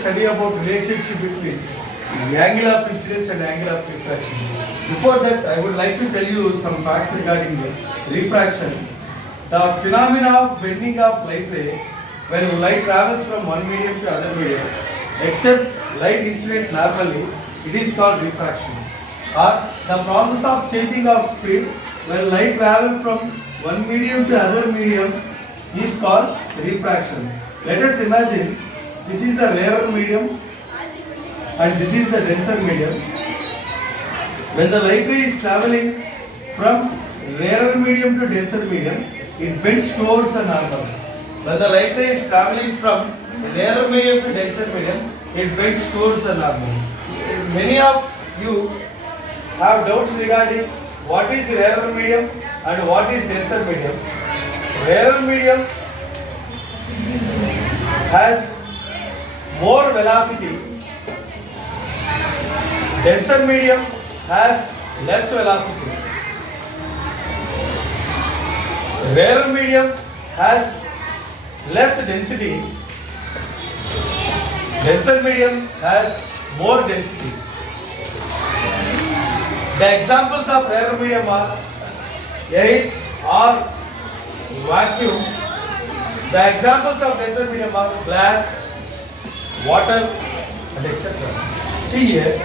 study about relationship between the angle of incidence and angle of refraction. Before that, I would like to tell you some facts regarding the refraction. The phenomena of bending of light ray when light travels from one medium to other medium, except light incident normally, it is called refraction. Or the process of changing of speed when light travels from one medium to other medium is called refraction. Let us imagine this is the rarer medium and this is the denser medium. When the light ray is traveling from rarer medium to denser medium, it bends towards the normal. When the light ray is traveling from rarer medium to denser medium, it bends towards the normal. Many of you have doubts regarding what is rarer medium and what is denser medium. Rarer medium has more velocity. Denser medium has less velocity. Rarer medium has less density. Denser medium has more density. The examples of rarer medium are air or vacuum. The examples of denser medium are glass, water, and etc. See here,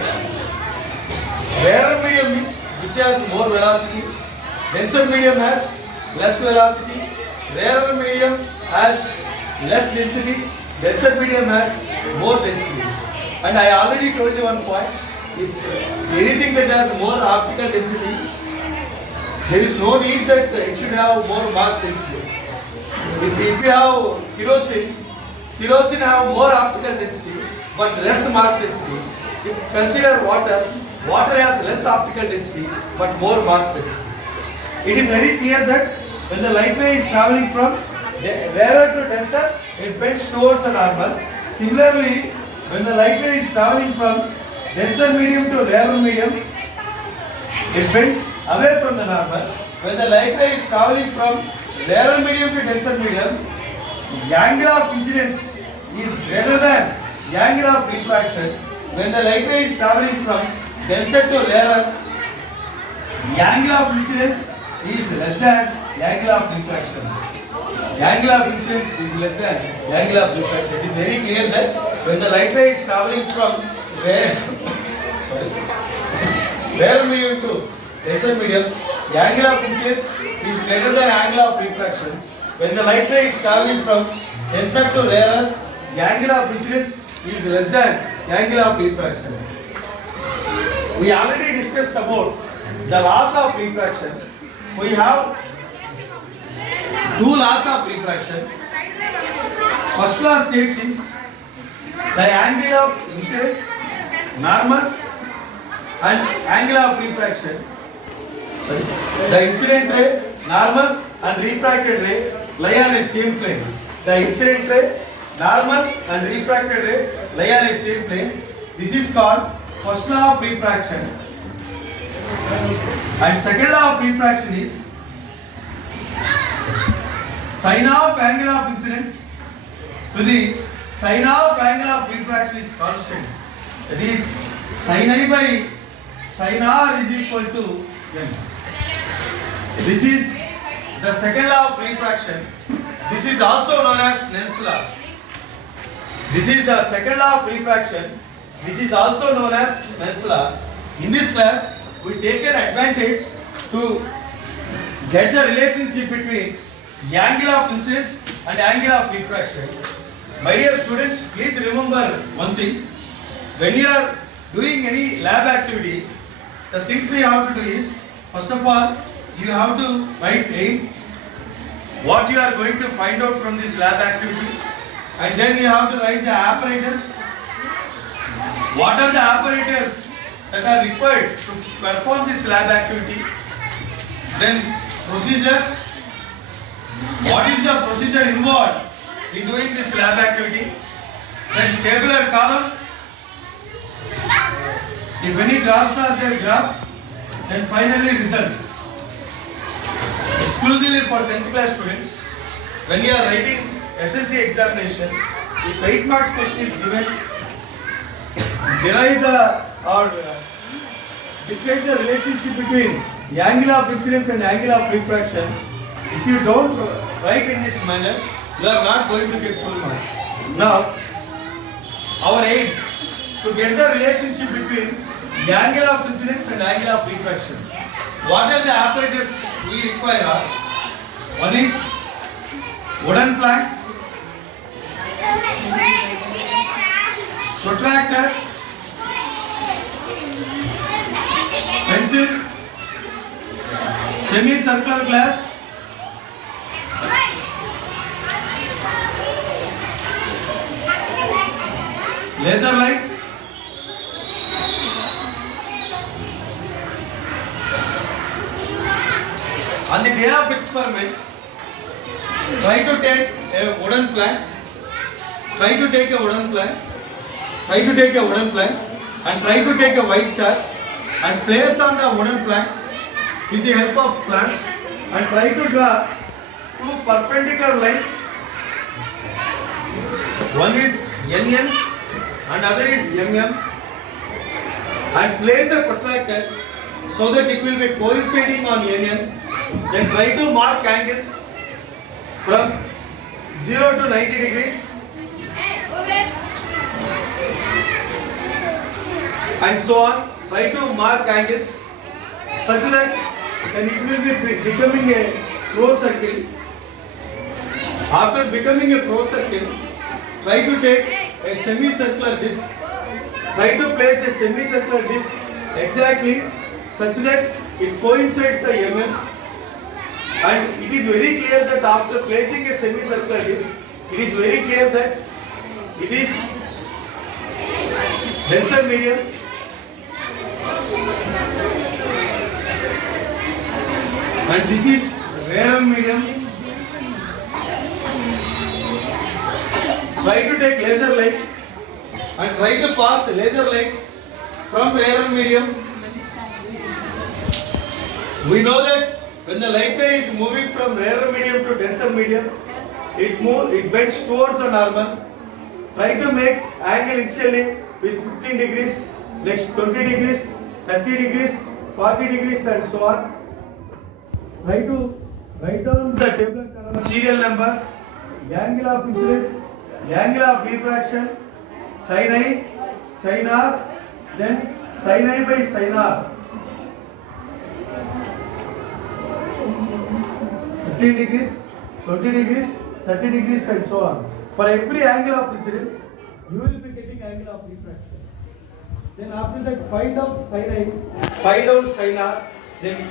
rarer medium means which has more velocity, denser medium has less velocity, rarer medium has less density, denser medium has more density. And I already told you one point, if anything that has more optical density, there is no need that it should have more mass density. If you have kerosene have more optical density but less mass density. If you consider water has less optical density but more mass density. It is very clear that when the light ray is traveling from rarer to denser, it bends towards the normal. Similarly, when the light ray is traveling from denser medium to rarer medium, it bends away from the normal. When the light ray is traveling from rarer medium to denser medium, the angle of incidence is greater than the angle of refraction. When the light ray is traveling from denser to rarer, the angle of incidence is less than the angle of refraction. The angle of incidence is less than the angle of refraction. It is very clear that when the light ray is traveling from rarer medium to denser medium, the angle of incidence is greater than the angle of refraction. When the light ray is traveling from denser to rarer, the angle of incidence is less than the angle of refraction. We already discussed about the laws of refraction. We have two laws of refraction. First law states is the angle of incidence, normal, and angle of refraction. The incident ray, normal, and refracted ray lie on a same plane. The incident ray, normal, and refracted ray lie on a same plane. This is called first law of refraction. And second law of refraction is sin of angle of incidence to the sin of angle of refraction is constant. That is sin I by sin r is equal to n. This is the second law of refraction. This is also known as Snell's law. This is the second law of refraction. This is also known as Snell's law. In this class, we take an advantage to get the relationship between the angle of incidence and angle of refraction. My dear students, please remember one thing. When you are doing any lab activity, the things you have to do is, first of all, you have to write aim, what you are going to find out from this lab activity, and then you have to write the apparatus. What are the apparatus that are required to perform this lab activity? Then procedure. What is the procedure involved in doing this lab activity? Then tabular column. If any graphs are there, graph. Then finally result. Exclusively for 10th class students, when you are writing SSC examination, if 8 marks question is given, derive the or describe the relationship between the angle of incidence and angle of refraction. If you don't write in this manner, you are not going to get full marks. Now, our aim to get the relationship between the angle of incidence and angle of refraction. What are the apparatus we require? One is wooden plank, protractor, pencil, semicircular glass, laser light, on the day of experiment, try to take a wooden plank, and try to take a white chart and place on the wooden plank with the help of planks and try to draw two perpendicular lines. One is NN and other is MM, and place a protractor so that it will be coinciding on NN. Then try to mark angles from 0 to 90 degrees and so on. Try to mark angles such that then it will be becoming a pro circle. After becoming a pro circle, try to take a semicircular disc. Try to place a semicircular disc exactly such that it coincides the MM. And it is very clear that after placing a semicircular disc, it is very clear that it is denser medium. And this is rarer medium. Try to take laser light and try to pass laser light from rarer medium. We know that when the light ray is moving from rarer medium to denser medium, it bends towards the normal. Try to make angle initially with 15 degrees, next 20 degrees, 30 degrees, 40 degrees and so on. Try to write down the table column serial number, the angle of incidence, the angle of refraction, sin I, sin R, then sin I by sin R. 15 degrees, 20 degrees, 30 degrees and so on. For every angle of incidence, you will be getting angle of refraction. Then after that, find out sin I, find out sin R, then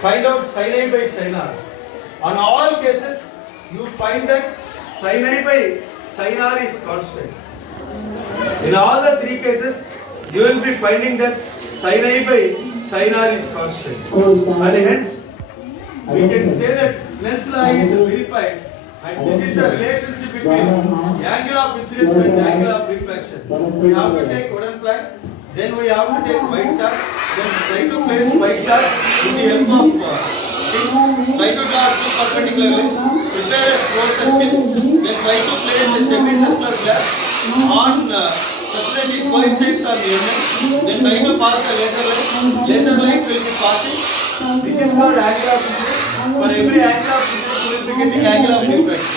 find out sin I by sin R. On all cases, you find that sin I by sin R is constant. In all the three cases, you will be finding that sin I by sin R is constant. And hence, we can say that Snell's law is verified, and this is the relationship between the angle of incidence and the angle of refraction. We have to take wooden plank, then we have to take white chart, then try to place white chart with the help of things, try to draw two perpendicular lines, prepare a closed circle, then try to place a semicircular glass on such that it coincides on the end, then try to pass a laser light will be passing. This is called angle of incidence. For every angle of incidence, you will be getting angle of refraction.